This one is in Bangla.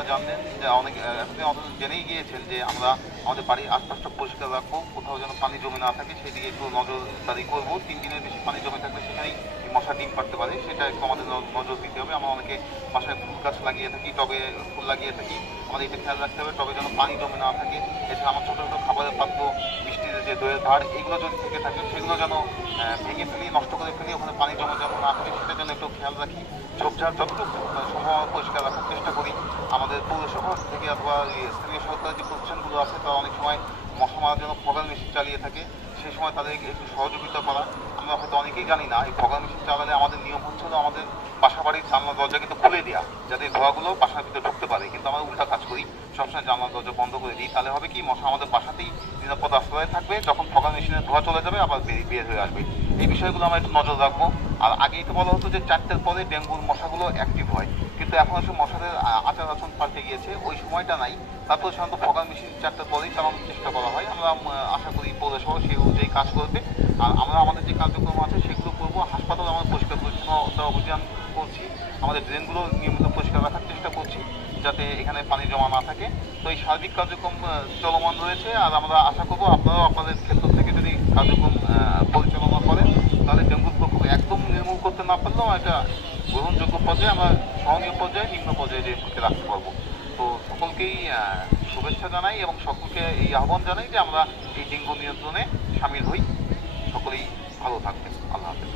আপনারা জানলেন যে এতদিন অন্তত জেনেই গিয়েছেন যে আমরা আমাদের বাড়ির আশপাশটা পরিষ্কার রাখবো, কোথাও যেন পানি জমে না থাকে সেদিকে একটু নজরদারি করবো। 3 দিনের বেশি পানি জমে থাকলে সেখানেই মশা ডিম পাড়তে পারে, সেটা একটু আমাদের নজর দিতে হবে। আমরা অনেকে বাসায় ফুল গাছ লাগিয়ে থাকি, টবে ফুল লাগিয়ে থাকি, আমাদের এটা খেয়াল রাখতে হবে টবে যেন পানি জমে না থাকে। এছাড়া আমার ছোটো ছোটো খাবারের পাত্র, মিষ্টির যে দইয়ের ধার, এগুলো যদি থেকে থাকে সেগুলো যেন ভেঙে ফেলি, নষ্ট করে ফেলি, ওখানে পানি জমা যেন না থাকে সেটা যেন একটু খেয়াল রাখি। ঝোপঝাড় যতটুকু সম্ভব পরিষ্কার রাখার চেষ্টা করি। আমাদের পৌরসভা থেকে অথবা স্থানীয় সরকার যে প্রতিষ্ঠানগুলো আছে তারা অনেক সময় মশা মারার জন্য ফগার মেশিন চালিয়ে থাকে, সেই সময় তাদেরকে একটু সহযোগিতা করা। আমরা হয়তো অনেকেই জানি না এই ফগার মেশিন চালালে আমাদের নিয়ম হচ্ছে আমাদের বাসা বাড়ির জানলা দরজা কিন্তু খুলে দেওয়া, যাতে ধোঁয়াগুলো বাসার ভিতরে ঢুকতে পারে, কিন্তু আমরা উল্টা কাজ করি, সবসময় জানলা দরজা বন্ধ করে দিই। তাহলে হবে কি, মশা আমাদের বাসাতেই নিরাপদ আশ্রয়ে থাকবে, যখন ফগার মেশিনের ধোঁয়া চলে যাবে আবার বের হয়ে আসবে। এই বিষয়গুলো আমরা একটু নজর রাখবো। আর আগেই তো বলা হতো যে 4টার পরে ডেঙ্গুর মশাগুলো অ্যাক্টিভ হয়, কিন্তু এখন আসলে মশাদের আচার আচরণ পাল্টে গিয়েছে, ওই সময়টা নাই। তারপর সাধারণত ফগার মেশিন 4টার পরেই চালানোর চেষ্টা করা হয়। আমরা আশা করি পৌরসভা সেই অনুযায়ী কাজ করবে। আর আমরা আমাদের যে কার্যক্রম আছে সেগুলো করবো। হাসপাতাল আমরা পরিষ্কার পরিচ্ছন্নতা অভিযান করছি, আমাদের ড্রেনগুলো নিয়মিত পরিষ্কার রাখার চেষ্টা করছি যাতে এখানে পানি জমা না থাকে। তো এই সার্বিক কার্যক্রম চলমান রয়েছে। আর আমরা আশা করবো আপনারাও আপনাদের ক্ষেত্র থেকে যদি কার্যক্রম পরিচালনা করেন, তাহলে ডেঙ্গুর প্রকোপ একদম নির্মূল করতে না পারলেও একটা গ্রহণযোগ্য পর্যায়ে, আমরা সহনীয় পর্যায়ে, নিম্ন পর্যায়ে ডেঙ্গুকে রাখতে পারবো। তো সকলকেই শুভেচ্ছা জানাই এবং সকলকে এই আহ্বান জানাই যে আমরা এই ডেঙ্গু নিয়ন্ত্রণে সামিল হই। সকলেই ভালো থাকবেন। আল্লাহ হাফেজ।